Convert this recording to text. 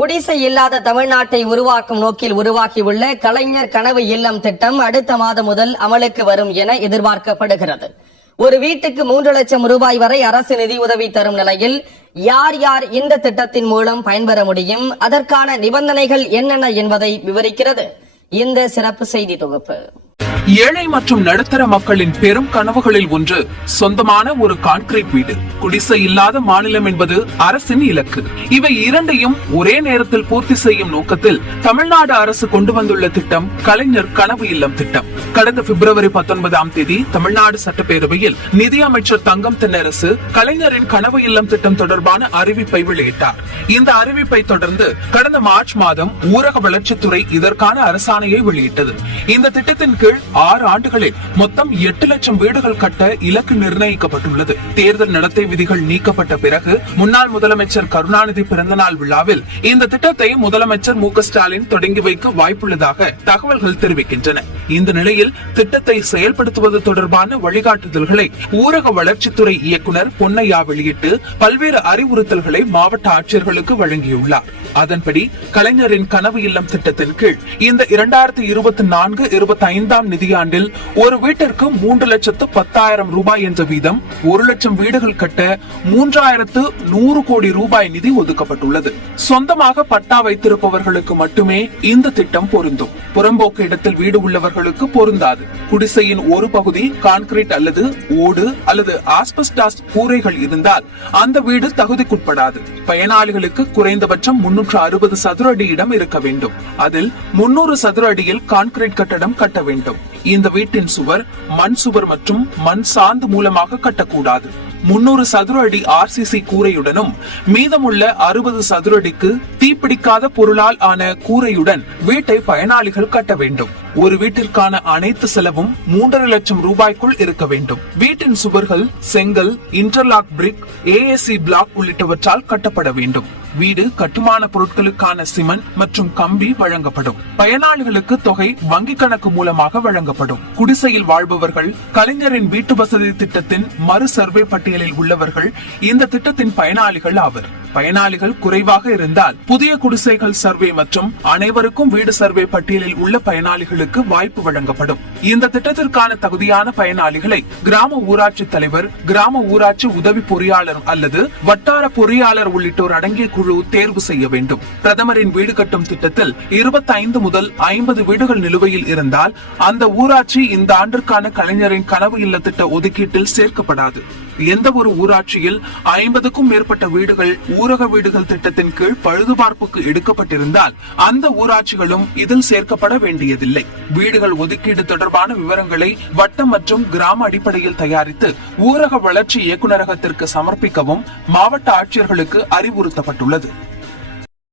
குடிசை இல்லாத தமிழ்நாட்டை உருவாக்கும் நோக்கில் உருவாக்கியுள்ள கலைஞர் கனவு இல்லம் திட்டம் அடுத்த மாதம் முதல் அமலுக்கு வரும் என எதிர்பார்க்கப்படுகிறது. ஒரு வீட்டுக்கு 3 லட்சம் ரூபாய் வரை அரசு நிதியுதவி தரும் நிலையில் யார் யார் இந்த திட்டத்தின் மூலம் பயன்பெற முடியும், அதற்கான நிபந்தனைகள் என்னென்ன என்பதை விவரிக்கிறது இந்த சிறப்பு செய்தி தொகுப்பு. ஏழை மற்றும் நடுத்தர மக்களின் பெரும் கனவுகளில் ஒன்று சொந்தமான ஒரு கான்கிரீட் வீடு. குடிசை இல்லாத மாநிலம் என்பது அரசின் இலக்கு. இவை இரண்டையும் ஒரே நேரத்தில் பூர்த்தி செய்யும் நோக்கத்தில் தமிழ்நாடு அரசு கொண்டு வந்துள்ள திட்டம் கலைஞர் கனவு இல்லம் திட்டம். கடந்த பிப்ரவரி 19ஆம் தேதி தமிழ்நாடு சட்டப்பேரவையில் நிதியமைச்சர் தங்கம் தென்னரசு கலைஞரின் கனவு இல்லம் திட்டம் தொடர்பான அறிவிப்பை வெளியிட்டார். இந்த அறிவிப்பை தொடர்ந்து கடந்த மார்ச் மாதம் ஊரக வளர்ச்சித்துறை இதற்கான அரசாணையை வெளியிட்டது. இந்த திட்டத்தின் கீழ் 6 ஆண்டுகளில் மொத்தம் 8 லட்சம் வீடுகள் கட்ட இலக்கு நிர்ணயிக்கப்பட்டுள்ளது. தேர்தல் நடத்தை விதிகள் நீக்கப்பட்ட பிறகு முன்னாள் முதலமைச்சர் கருணாநிதி பிறந்தநாள் விழாவில் இந்த திட்டத்தை முதலமைச்சர் மு.க. ஸ்டாலின் தொடங்கி வைக்க வாய்ப்புள்ளதாக தகவல்கள் தெரிவிக்கின்றன. இந்த நிலையில் திட்டத்தை செயல்படுத்துவது தொடர்பான வழிகாட்டுதல்களை ஊரக வளர்ச்சித்துறை இயக்குநர் பொன்னையா வெளியிட்டு பல்வேறு அறிவுறுத்தல்களை மாவட்ட ஆட்சியர்களுக்கு வழங்கியுள்ளார். அதன்படி கலைஞரின் கனவு இல்லம் திட்டத்தின் கீழ் இந்த 2024-25ஆம் நிதியாண்டில் ஒரு வீட்டிற்கு 3,10,000 ரூபாய் என்ற வீதம் 1 லட்சம் வீடுகள் கட்ட 3,100 கோடி ரூபாய் நிதி ஒதுக்கப்பட்டுள்ளது. சொந்தமாக பட்டா வைத்திருப்பவர்களுக்கு மட்டுமே இந்த திட்டம் பொருந்தும். புறம்போக்கு இடத்தில் வீடு உள்ளவர்களுக்கு பொருந்தாது. குடிசையின் ஒரு பகுதி கான்கிரீட் அல்லது ஓடு அல்லது ஆஸ்பெஸ்டாஸ் கூரைகள் இருந்தால் அந்த வீடு தகுதிக்குட்படாது. பயனாளிகளுக்கு குறைந்தபட்சம் 360 சதுர அடி இடம் இருக்க வேண்டும். அதில் 300 சதுர அடியில் கான்கிரீட் கட்டடம் கட்ட வேண்டும். இந்த வீட்டின் சுவர் மண் சுவர் மற்றும் மண் சாந்து மூலமாக கட்டக்கூடாது. 300 சதுர அடி RCC கூரையுடனும் மீதமுள்ள 60 சதுர அடிக்கு தீப்பிடிக்காத பொருளால் ஆன கூரையுடன் வீட்டை பயனாளிகள் கட்ட வேண்டும். ஒரு வீட்டிற்கான அனைத்து செலவும் 3.5 லட்சம் ரூபாய்க்குள் இருக்க வேண்டும். வீட்டின் சுவர்கள் செங்கல், இன்டர்லாக் பிரிக், AAC பிளாக் உள்ளிட்டவற்றால் கட்டப்பட வேண்டும். வீடு கட்டுமான பொருட்களுக்கான சிமெண்ட் மற்றும் கம்பி வழங்கப்படும். பயனாளிகளுக்கு தொகை வங்கி கணக்கு மூலமாக வழங்கப்படும். குடிசையில் வாழ்பவர்கள் கலைஞரின் வீட்டு வசதி திட்டத்தின் மறு சர்வே பட்டியலில் உள்ளவர்கள் இந்த திட்டத்தின் பயனாளிகள் ஆவர். பயனாளிகள் குறைவாக இருந்தால் புதிய குடிசைகள் சர்வே மற்றும் அனைவருக்கும் வீடு சர்வே பட்டியலில் உள்ள பயனாளிகளுக்கு வாய்ப்பு வழங்கப்படும். இந்த திட்டத்திற்கான தகுதியான பயனாளிகளை கிராம ஊராட்சி தலைவர், கிராம ஊராட்சி உதவி பொறியாளர் அல்லது வட்டார பொறியாளர் உள்ளிட்டோர் அடங்கிய குழு தேர்வு செய்ய வேண்டும். பிரதமரின் வீடு கட்டும் திட்டத்தில் 25 முதல் 50 வீடுகள் நிலுவையில் இருந்தால் அந்த ஊராட்சி இந்த ஆண்டிற்கான கலைஞரின் கனவு இல்ல திட்ட ஒதுக்கீட்டில் சேர்க்கப்படாது. எந்த ஒரு ஊராட்சியில் 50க்கும் மேற்பட்ட வீடுகள் ஊரக வீடுகள் திட்டத்தின் கீழ் பழுதுபார்ப்புக்கு எடுக்கப்பட்டிருந்தால் அந்த ஊராட்சிகளும் இதில் சேர்க்கப்பட வேண்டியதில்லை. வீடுகள் ஒதுக்கீடு தொடர்பான விவரங்களை வட்டம் மற்றும் கிராம அடிப்படையில் தயாரித்து ஊரக வளர்ச்சி இயக்குநரகத்திற்கு சமர்ப்பிக்கவும் மாவட்ட ஆட்சியர்களுக்கு அறிவுறுத்தப்பட்டுள்ளது.